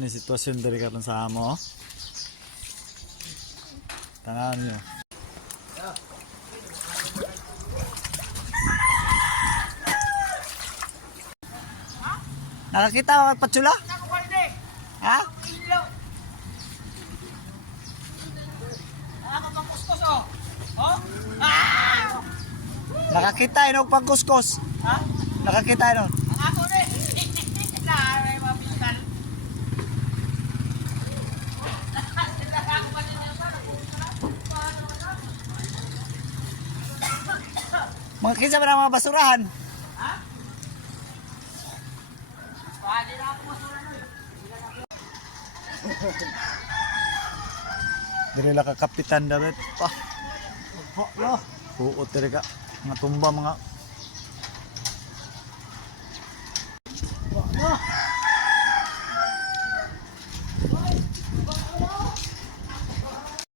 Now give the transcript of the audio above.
Ini sitwasyon dari karon sa amo. Tangan nyo. Nakakita mo magpatsula? Ha? Nakakita yun ang pagkuskus. Ha? Nakakita yun. Ako rin. Ay, mabitan. Mga kinsa ba ng mga basurahan? Ha? Pwede na ako basura nun. Diri la ka kapitan David pa. Oo, diri ka. Mga tumba mga